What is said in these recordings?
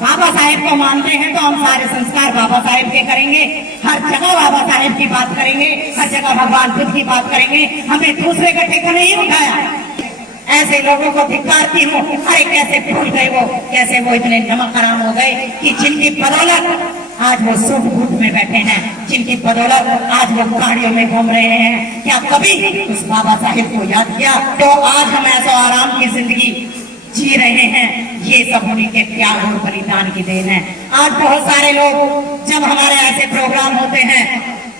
बाबा साहेब को मानते हैं तो हम सारे संस्कार बाबा साहेब के करेंगे, हर जगह बाबा साहेब की बात करेंगे, हर जगह भगवान बुद्ध की बात करेंगे। हमें दूसरे का ठेका नहीं उठाया। ऐसे लोगों को धिक्कारती हूँ। अरे कैसे भूल गए वो, कैसे वो इतने नमक हराम हो गए कि जिनकी बदौलत आज वो सुख बुद्ध में बैठे हैं, जिनकी बदौलत आज वो गाड़ियों में घूम रहे हैं। क्या कभी उस बाबा साहेब को याद किया? तो आज हम ऐसा आराम की जिंदगी जी रहे हैं। ये सब उन्हीं के त्याग और बलिदान की देन है। आज बहुत सारे लोग जब हमारे ऐसे प्रोग्राम होते हैं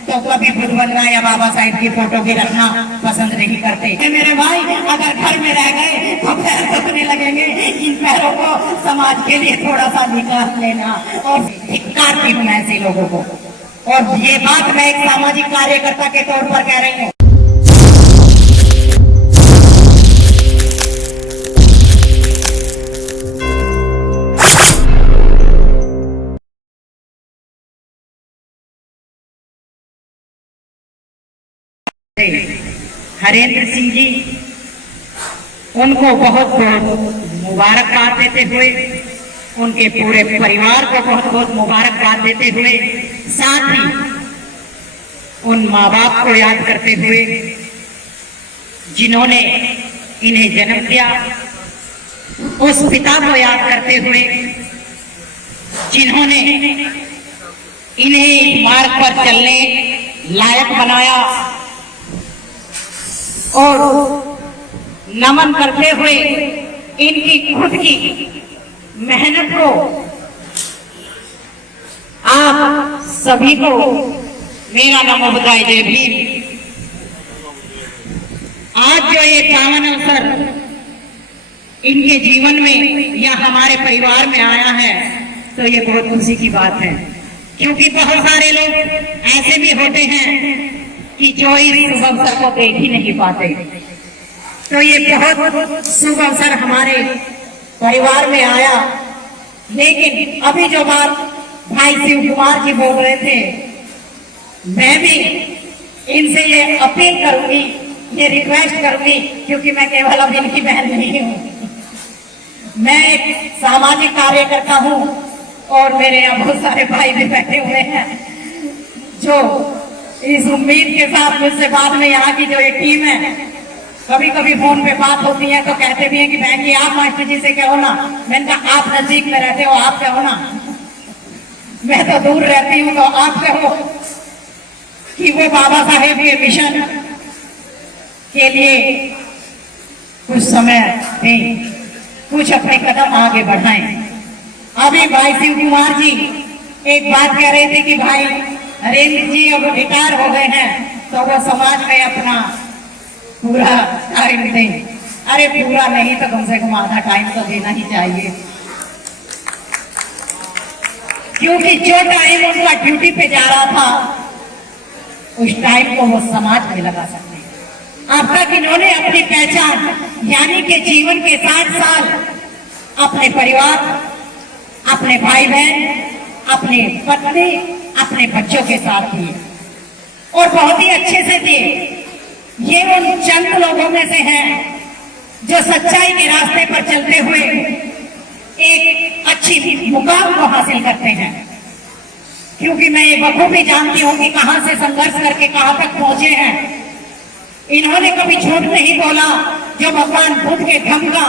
तो कभी बुद्ध बंदना या बाबा साहेब की फोटो भी रखना पसंद नहीं करते। मेरे भाई अगर घर में रह गए तो पैर दुखने लगेंगे। इन पैरों को समाज के लिए थोड़ा सा निकाल लेना। और धिक्कारती हूँ ऐसे लोगों को। और ये बात मैं एक सामाजिक कार्यकर्ता के तौर पर कह रही हूँ। हरेंद्र सिंह जी, उनको बहुत बहुत मुबारकबाद देते हुए, उनके पूरे परिवार को बहुत बहुत मुबारकबाद देते हुए, साथ ही उन माँ बाप को याद करते हुए जिन्होंने इन्हें जन्म दिया, उस पिता को याद करते हुए जिन्होंने इन्हें मार्ग पर चलने लायक बनाया, और नमन करते हुए इनकी खुद की मेहनत को आप सभी को मेरा नमो बुद्धाय जय भीम। आज जो ये पावन अवसर इनके जीवन में या हमारे परिवार में आया है तो ये बहुत खुशी की बात है, क्योंकि बहुत सारे लोग ऐसे भी होते हैं कि जो इस शुभ अवसर को देख ही नहीं पाते। तो ये बहुत शुभ अवसर हमारे परिवार में आया। लेकिन अभी जो बात भाई शिव कुमार जी बोल रहे थे, मैं भी इनसे ये अपील करूंगी, ये रिक्वेस्ट करूंगी, क्योंकि मैं केवल अब इनकी बहन नहीं हूँ, मैं एक सामाजिक कार्यकर्ता हूँ और मेरे यहाँ बहुत सारे भाई भी बैठे हुए हैं जो इस उम्मीद के साथ मुझसे बाद में यहाँ की जो एक टीम है, कभी कभी फोन पे बात होती है तो कहते भी हैं कि बहन जी आप मास्टर जी से कहो ना। मैंने कहा आप नजदीक में रहते हो, आप कहो ना। मैं तो दूर रहती हूँ तो आप कहो कि वो बाबा साहेब के मिशन के लिए कुछ समय दें, कुछ अपने कदम आगे बढ़ाएं। अभी भाई शिव कुमार जी एक बात कह रहे थे कि भाई हरेंद्र जी अब रिटायर हो गए हैं तो वो समाज में अपना पूरा टाइम दें। अरे पूरा नहीं तो कम से कम आधा टाइम तो देना ही चाहिए, क्योंकि जो टाइम उनका ड्यूटी पे जा रहा था उस टाइम को वो समाज में लगा सकते हैं। अब तक इन्होंने अपनी पहचान यानी कि जीवन के 60 साल अपने परिवार, अपने भाई बहन, अपने पत्नी, अपने बच्चों के साथ दिए और बहुत ही अच्छे से दिए। ये उन चंद लोगों में से हैं जो सच्चाई के रास्ते पर चलते हुए एक अच्छी मुकाम को हासिल करते हैं। क्योंकि मैं ये बखूबी जानती हूँ कि कहां से संघर्ष करके कहां तक पहुंचे हैं। इन्होंने कभी झूठ नहीं बोला। जो भगवान बुद्ध के धम्म का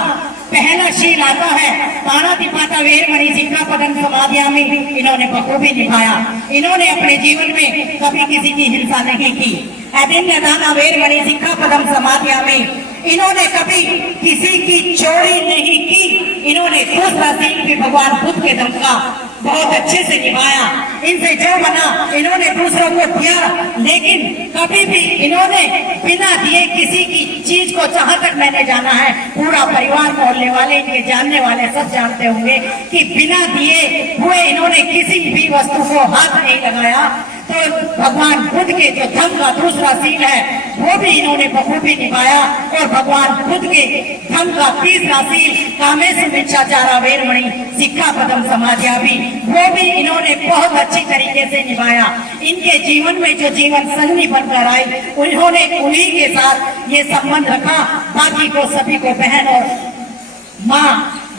पहला शील आता है, पाणातिपाता वेरमणि सिक्खापदं समादयामि, इन्होंने बखूबी निभाया। इन्होंने अपने जीवन में कभी किसी की हिंसा नहीं की। अभिन्न दाना वेरमणि सिक्खापदं समादयामि, इन्होंने कभी किसी की चोरी नहीं की। इन्होंने दूसरा शील भी भगवान बुद्ध के धम्म का बहुत अच्छे से निभाया। इनसे जो बना इन्होंने दूसरों को दिया, लेकिन कभी भी इन्होंने बिना दिए किसी की चीज को, जहां तक मैंने जाना है, पूरा परिवार मोहल्ले वाले, इनके जानने वाले सब जानते होंगे कि बिना दिए हुए इन्होंने किसी भी वस्तु को हाथ नहीं लगाया। तो भगवान बुद्ध के जो धम्म का दूसरा शील है वो भी इन्होंने बखूबी निभाया। और भगवान बुद्ध के धम्म का तीसरा शील कामेषु मिच्छाचारा वेरमणि सिक्खापदं समादयामि, वो भी इन्होंने बहुत अच्छी तरीके से निभाया। इनके जीवन में जो जीवन संगी बनकर आई, उन्होंने उन्हीं के साथ ये संबंध रखा। बाकी को सभी को बहन और माँ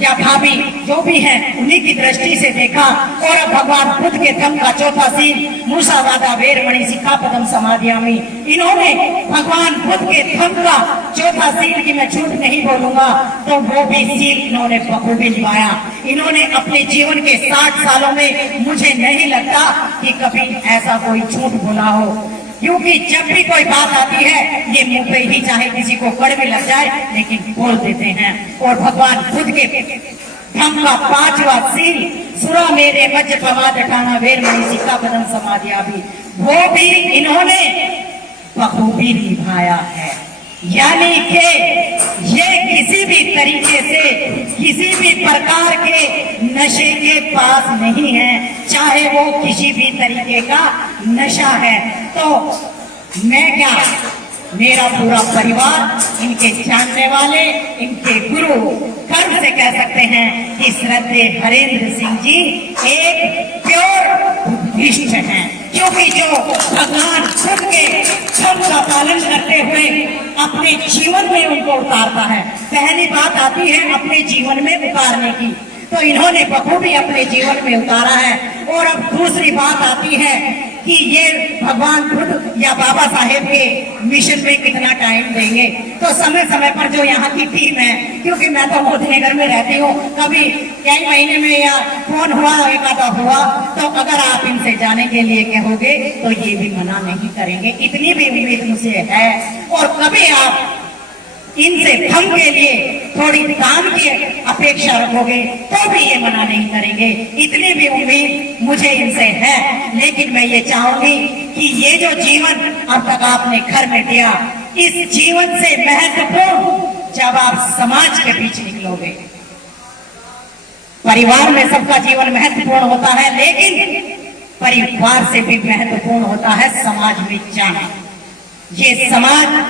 या भाभी जो भी हैं उन्हीं की दृष्टि से देखा। और अब भगवान बुद्ध के धम्म का चौथा सील मूसावादा वेरमणि सिक्खापदम समाधियामी, इन्होंने भगवान बुद्ध के धम्म का चौथा सील की मैं झूठ नहीं बोलूंगा तो वो भी सील इन्होंने बखूबी निभाया। इन्होंने अपने जीवन के 60 सालों में मुझे नहीं लगता कि कभी ऐसा कोई झूठ बोला हो, क्योंकि जब भी कोई बात आती है ये मुंह पे ही चाहे किसी को कड़वे लग जाए लेकिन बोल देते हैं। और भगवान बुद्ध के धम्म का 5वां सील सुरा मेरे मध्य प्रमाद ठाना वेरमणि सिक्खापदम समाधियामी, वो भी इन्होंने बखूबी निभाया है। यानी कि ये किसी भी तरीके से किसी भी प्रकार के नशे के पास नहीं है, चाहे वो किसी भी तरीके का नशा है। तो मैं क्या, मेरा पूरा परिवार, इनके जानने वाले, इनके गुरु गर्व से कह सकते हैं कि श्रद्धेय हरेंद्र सिंह जी एक प्योर बुद्धिस्ट हैं, क्योंकि जो भगवान खुद के धर्म का पालन करते हुए अपने जीवन में उनको उतारता है। पहली बात आती है अपने जीवन में उतारने की, तो इन्होंने बखूबी अपने जीवन में उतारा है। और अब दूसरी बात आती है कि ये भगवान बुद्ध या बाबा साहेब के मिशन में कितना टाइम देंगे। तो समय समय पर जो यहाँ की टीम है, क्योंकि मैं तो मोदीनगर में रहती हूँ, कभी कई महीने में या फोन हुआ एक आधा हुआ, तो अगर आप इनसे जाने के लिए कहोगे तो ये भी मना नहीं करेंगे, इतनी भी उम्मीद मुझसे है। और कभी आप इनसे धम्म के लिए थोड़ी दान की अपेक्षा रखोगे तो भी ये मना नहीं करेंगे, इतनी भी उम्मीद मुझे इनसे है। लेकिन मैं ये चाहूंगी कि ये जो जीवन अब तक आपने घर में दिया, इस जीवन से महत्वपूर्ण जब आप समाज के बीच निकलोगे, परिवार में सबका जीवन महत्वपूर्ण होता है, लेकिन परिवार से भी महत्वपूर्ण होता है समाज में जाना। ये समाज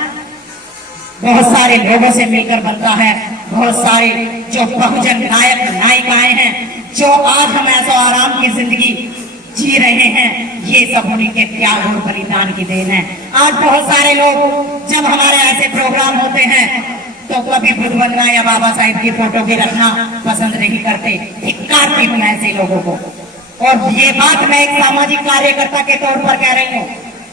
बहुत सारे लोगों से मिलकर बनता है, बहुत सारे जो बहुजन नायक नायिकाएं हैं, जो आज हम ऐसा आराम की जिंदगी जी रहे हैं, ये सब उन्हीं के त्याग और बलिदान की देन है। आज बहुत सारे लोग जब हमारे ऐसे प्रोग्राम होते हैं तो कभी बुद्ध वंदना या बाबा साहेब की फोटो भी रखना पसंद नहीं करते, धिक्कारती हूं ऐसे लोगों को। और ये बात मैं एक सामाजिक कार्यकर्ता के तौर पर कह रही हूँ,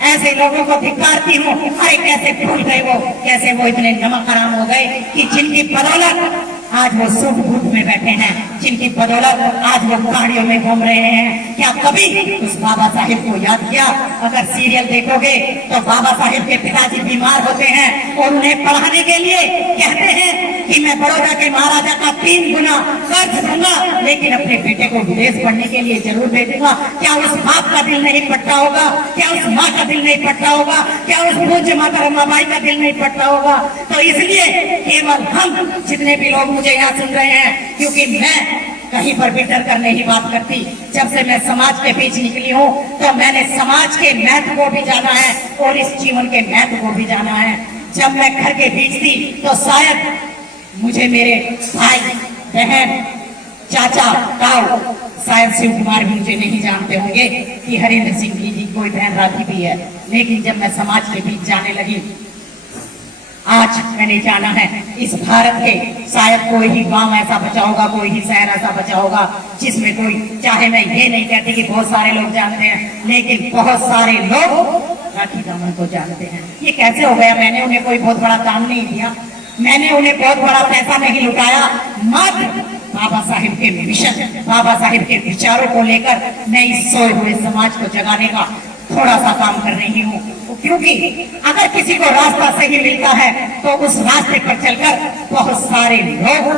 ऐसे लोगों को धिक्कारती हूँ। अरे कैसे भूल गए वो, कैसे वो इतने नमक हराम हो गए कि जिनकी बदौलत आज वो सूट बूट में बैठे हैं, जिनकी बदौलत आज वो गाड़ियों में घूम रहे हैं। क्या कभी उस बाबा साहेब को याद किया? अगर सीरियल देखोगे तो बाबा साहेब के पिताजी बीमार होते हैं और उन्हें पढ़ाने के लिए कहते हैं कि मैं बड़ौदा के महाराजा का 3 गुना कर्ज दूंगा, लेकिन अपने बेटे को विदेश पढ़ने के लिए जरूर भेजूंगा। क्या उस बाप का दिल नहीं पटता होगा? क्या उस माँ का दिल नहीं पटता होगा? क्या उस पूज्य माता रमाबाई का दिल नहीं पटता होगा? तो इसलिए केवल हम जितने भी लोग मुझे यहाँ सुन रहे हैं, क्योंकि मैं कहीं पर भी डर कर नहीं बात करती, जब से मैं समाज के बीच निकली हूँ तो मैंने समाज के महत्व को भी जाना है और इस जीवन के महत्व को भी जाना है। जब मैं घर के बीच थी तो शायद मुझे मेरे भाई बहन चाचा ताऊ शायद शिव कुमार भी मुझे नहीं जानते होंगे कि हरेंद्र सिंह जी की कोई बहन राखी भी है। लेकिन जब मैं समाज के बीच जाने लगी, आज मैंने जाना है इस भारत के शायद कोई ही गांव ऐसा बचा होगा, कोई ही शहर ऐसा बचा होगा जिसमें कोई, चाहे मैं ये नहीं कहती कि बहुत सारे लोग जानते हैं, लेकिन बहुत सारे लोग राखी दामन को जानते हैं। ये कैसे हो गया? मैंने उन्हें कोई बहुत बड़ा काम नहीं दिया, मैंने उन्हें बहुत बड़ा पैसा नहीं लुटाया, मात्र बाबा साहेब के मिशन, बाबा साहेब के विचारों को लेकर मैं इस सोए हुए समाज को जगाने का थोड़ा सा काम कर रही हूँ। क्योंकि अगर किसी को रास्ता सही मिलता है तो उस रास्ते पर चलकर बहुत सारे लोग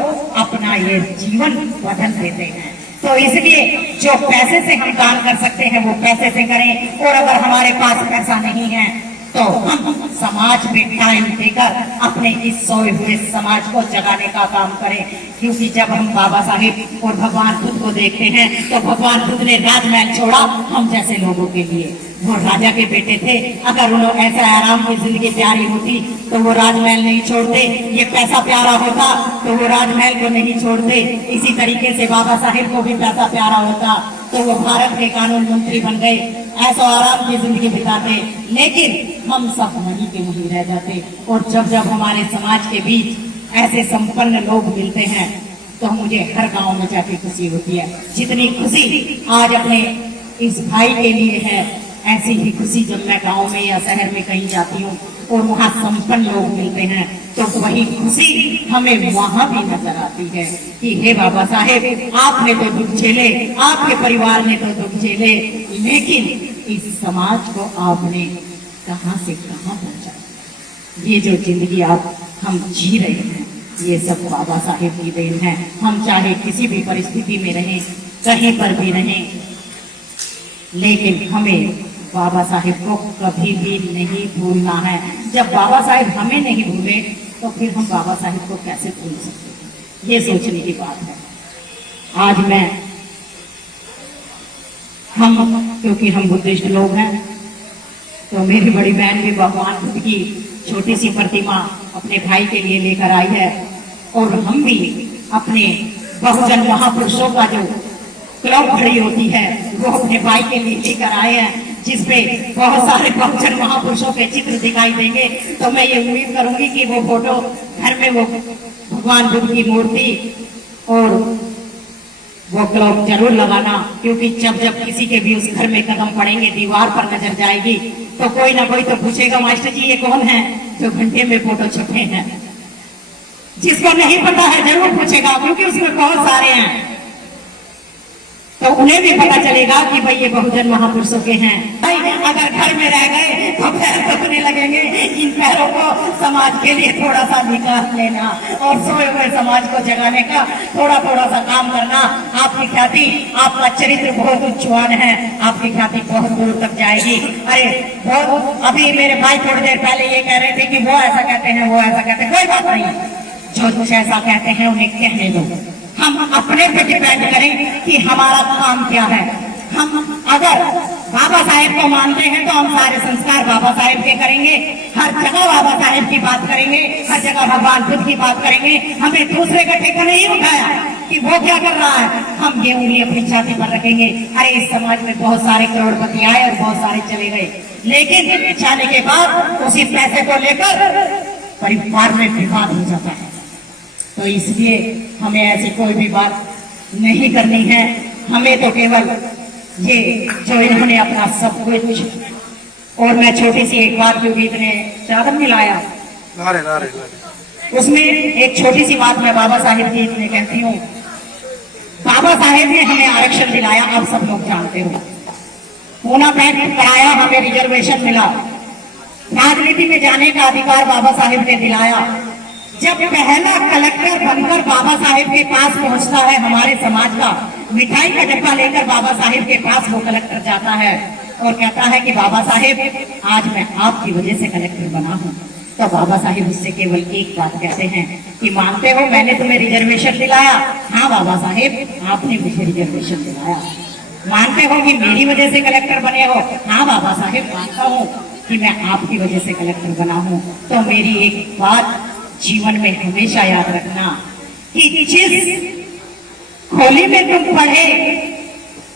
अपना ये जीवन बदल देते हैं। तो इसलिए जो पैसे से हम काम कर सकते हैं वो पैसे से करें, और अगर हमारे पास पैसा नहीं है तो हम समाज में टाइम देकर अपने इस सोए हुए समाज को जगाने का काम करें। क्योंकि जब हम बाबा साहेब और भगवान बुद्ध को देखते हैं तो भगवान बुद्ध ने राजमहल छोड़ा हम जैसे लोगों के लिए। वो राजा के बेटे थे, अगर उन्हें ऐसा आराम की जिंदगी प्यारी होती तो वो राजमहल नहीं छोड़ते, ये पैसा प्यारा होता तो वो राजमहल को नहीं छोड़ते। इसी तरीके से बाबा साहेब को भी पैसा प्यारा होता तो वो भारत के कानून मंत्री बन गए, ऐसा आराम की जिंदगी बिताते। लेकिन हम सब वहीं के वहीं रह जाते। और जब जब हमारे समाज के बीच ऐसे संपन्न लोग मिलते हैं तो मुझे हर गांव में जाके खुशी होती है। जितनी खुशी आज अपने इस भाई के लिए है, ऐसी ही खुशी जब मैं गांव में या शहर में कहीं जाती हूँ और वहाँ संपन्न लोग मिलते हैं तो वही खुशी हमें वहां भी नजर आती है कि हे बाबा साहेब, आपने तो दुख झेले, आपके परिवार ने तो दुख झेले, लेकिन इस समाज को आपने कहां से कहां पहुंचा। ये जो जिंदगी आप हम जी रहे हैं, ये सब बाबा साहेब की देन है। हम चाहे किसी भी परिस्थिति में रहें, कहीं पर भी रहें, लेकिन हमें बाबा साहेब को कभी भी नहीं भूलना है। जब बाबा साहेब हमें नहीं भूले तो फिर हम बाबा साहेब को कैसे भूल सकते हैं, ये सोचने की बात है। आज क्योंकि हम बुद्धिस्ट लोग हैं, तो मेरी बड़ी बहन भी भगवान बुद्ध की छोटी सी प्रतिमा अपने भाई के लिए लेकर आई है, और हम भी अपने बहुजन महापुरुषों का जो क्लब खड़ी होती है वो अपने भाई के लिए लेकर आए हैं, जिसपे बहुत सारे बहुजन महापुरुषों के चित्र दिखाई देंगे। तो मैं ये उम्मीद करूंगी कि वो फोटो घर में वो भगवान बुद्ध की मूर्ति और वो क्लॉक जरूर लगाना, क्योंकि जब जब किसी के भी उस घर में कदम पड़ेंगे, दीवार पर नजर जाएगी, तो कोई ना कोई तो पूछेगा, मास्टर जी ये कौन है जो घंटे में फोटो छपे हैं। जिसको नहीं पता है जरूर पूछेगा, क्योंकि उसमें बहुत सारे हैं, तो उन्हें भी पता चलेगा कि भाई ये बहुजन महापुरुषों के हैं। भाई अगर घर में रह गए तो पैर दुखने लगेंगे, इन पैरों को समाज के लिए थोड़ा सा निकाल लेना और सोए हुए समाज को जगाने का थोड़ा थोड़ा सा काम करना। आपकी ख्याति, आपका चरित्र बहुत उच्चवान है, आपकी ख्याति बहुत दूर तक जाएगी। अरे बहुत अभी मेरे भाई थोड़ी देर पहले ये कह रहे थे कि वो ऐसा कहते हैं, वो ऐसा कहते हैं, कोई बात नहीं, जो कुछ ऐसा कहते हैं उन्हें कहने दो। हम अपने पे डिपेंड करें कि हमारा काम क्या है। हम अगर बाबा साहेब को मानते हैं तो हम सारे संस्कार बाबा साहेब के करेंगे, हर जगह बाबा साहेब की बात करेंगे, हर जगह भगवान बुद्ध की बात करेंगे। हमें दूसरे का ठेका नहीं उठाया कि वो क्या कर रहा है, हम ये उंगली अपनी छाती पर रखेंगे। अरे इस समाज में बहुत सारे करोड़पति आए और बहुत सारे चले गए, लेकिन जाने के बाद उसी पैसे को लेकर परिवार में विवाद हो जाता है। तो इसलिए हमें ऐसी कोई भी बात नहीं करनी है। हमें तो केवल ये जो इन्होंने अपना सब कुछ, और मैं छोटी सी एक बात, क्योंकि इतने चादर नहीं लाया, उसमें एक छोटी सी बात मैं बाबा साहेब की इतने कहती हूँ। बाबा साहेब ने हमें आरक्षण दिलाया, आप सब लोग जानते हो। पूना पैक्ट कराया, हमें रिजर्वेशन मिला, राजनीति में जाने का अधिकार बाबा साहेब ने दिलाया। जब पहला कलेक्टर बनकर बाबा साहेब के पास पहुंचता है हमारे समाज का, मिठाई का डब्बा लेकर बाबा साहेब के पास वो कलेक्टर जाता है और कहता है कि बाबा साहेब आज मैं आपकी वजह से कलेक्टर बना हूं। तो बाबा साहेब उससे केवल एक बात कहते हैं कि मानते हो मैंने तुम्हें रिजर्वेशन दिलाया? हाँ बाबा साहेब, आपने मुझे रिजर्वेशन दिलाया। मानते हो कि मेरी वजह से कलेक्टर बने हो? हाँ बाबा साहेब, मानता हूँ कि मैं आपकी वजह से कलेक्टर बना हूँ। तो मेरी एक बात जीवन में हमेशा याद रखना कि जिस खोली में तुम पढ़े,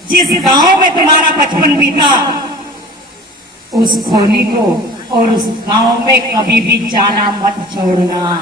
जिस गांव में तुम्हारा बचपन बीता, उस खोली को और उस गांव में कभी भी जाना मत छोड़ना,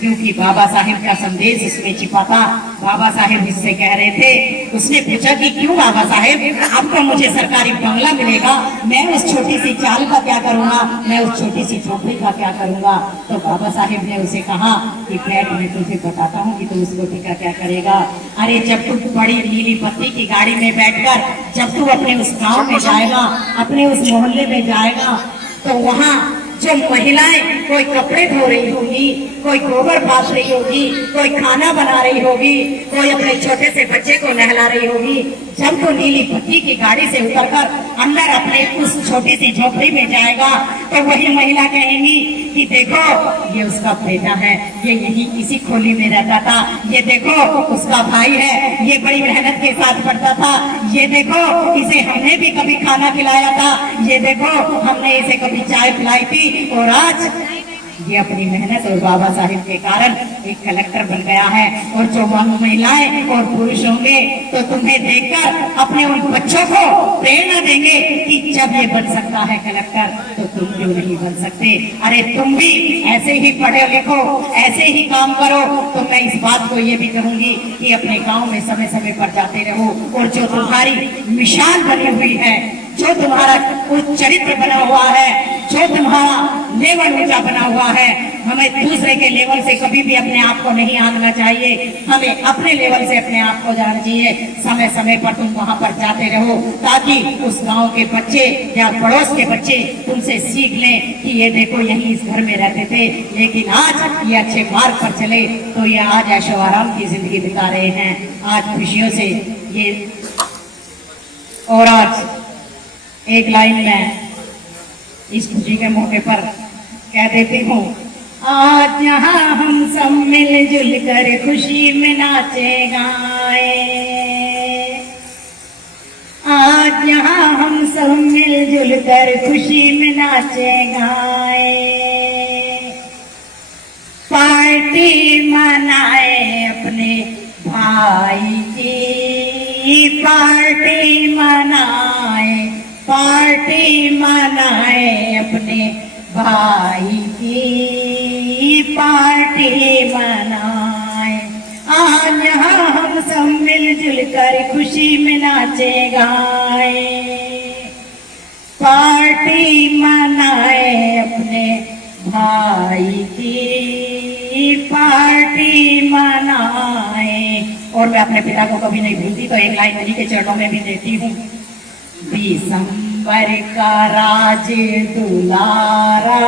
क्योंकि बाबा साहेब का संदेश इसमें छिपा था। बाबा साहेब इससे कह रहे थे, उसने पूछा कि क्यों बाबा साहेब, आपको मुझे सरकारी बंगला मिलेगा, मैं उस छोटी सी चाल का क्या करूंगा, मैं उस छोटी सी झोपड़ी का क्या करूंगा? तो बाबा साहेब ने उसे कहा कि बैठ, मैं तुझे बताता हूँ कि तू उस रोटी का क्या करेगा। अरे जब तू बड़ी नीली पत्ती की गाड़ी में बैठकर जब तू अपने उस गाँव में जाएगा, अपने उस मोहल्ले में जाएगा, तो वहाँ जो महिलाएं कोई कपड़े धो रही होगी, कोई गोबर फास रही होगी, कोई खाना बना रही होगी, कोई अपने छोटे से बच्चे को नहला रही होगी, जब तो नीली पत्ती की गाड़ी से उतरकर अंदर अपने उस छोटी सी झोपड़ी में जाएगा, तो वही महिला कहेंगी कि देखो ये उसका बेटा है, ये यही इसी खोली में रहता था, ये देखो उसका भाई है, ये बड़ी मेहनत के साथ पढ़ता था, ये देखो इसे हमने भी कभी खाना खिलाया था, ये देखो हमने इसे कभी चाय पिलाई थी, और आज ये अपनी मेहनत और बाबा साहिब के कारण एक कलेक्टर बन गया है। और जो महिलाएं और पुरुष होंगे तो तुम्हें देखकर अपने उन बच्चों को प्रेरणा देंगे कि जब ये बन सकता है कलेक्टर तो तुम क्यों नहीं बन सकते। अरे तुम भी ऐसे ही पढ़े लिखो, ऐसे ही काम करो। तो मैं इस बात को ये भी कहूंगी कि अपने गांव में समय समय पर जाते रहो और जो तुम्हारी मिसाल बनी हुई है, जो तुम्हारा उच्च चरित्र बना हुआ है, जो तुम्हारा लेवल ऊंचा बना हुआ है, हमें दूसरे के लेवल से कभी भी अपने आप को नहीं आंकना चाहिए। हमें अपने लेवल से अपने आप को जाना चाहिए। समय समय पर तुम वहां पर जाते रहो ताकि उस गांव के बच्चे या पड़ोस के बच्चे तुमसे सीख लें कि ये देखो यही इस घर में रहते थे, लेकिन आज ये अच्छे मार्ग पर चले तो ये आज ऐशो आराम की जिंदगी बिता रहे हैं, आज खुशियों से ये। और आज एक लाइन में इस खुशी के मौके पर कह देती हूँ, आज यहाँ हम सब मिलजुल कर खुशी में नाचे गाए। आज यहाँ हम सब मिलजुल कर खुशी में नाचे गाए। पार्टी मनाए अपने भाई की, पार्टी मनाए, पार्टी मनाए अपने भाई की, पार्टी मनाए। आज यहाँ हम सब मिलजुल कर खुशी में नाचे गाए। पार्टी मनाए अपने भाई की, पार्टी मनाए। और मैं अपने पिता को कभी नहीं भूलती तो एक लाइन उन्हीं के चरणों में भी देती हूँ। दिसंबर का राज दुलारा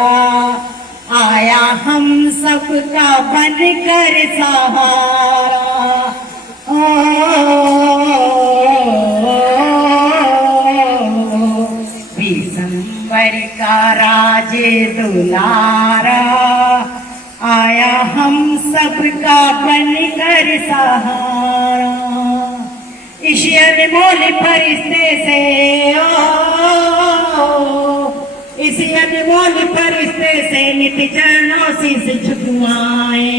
आया हम सबका बनकर सहारा। दिसंबर का राज दुलारा आया हम सबका बनकर सहारा। इस अनमोल फरिश्ते से इस अनमोल फरिश्ते से नित चरणों शीश झुकवाए।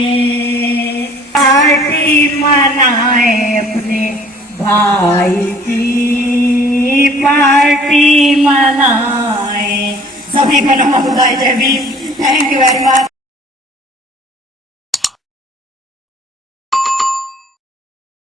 पार्टी मनाए अपने भाई की, पार्टी मनाए। सभी को नमः बुधाय, जय Bhim. Thank you very much.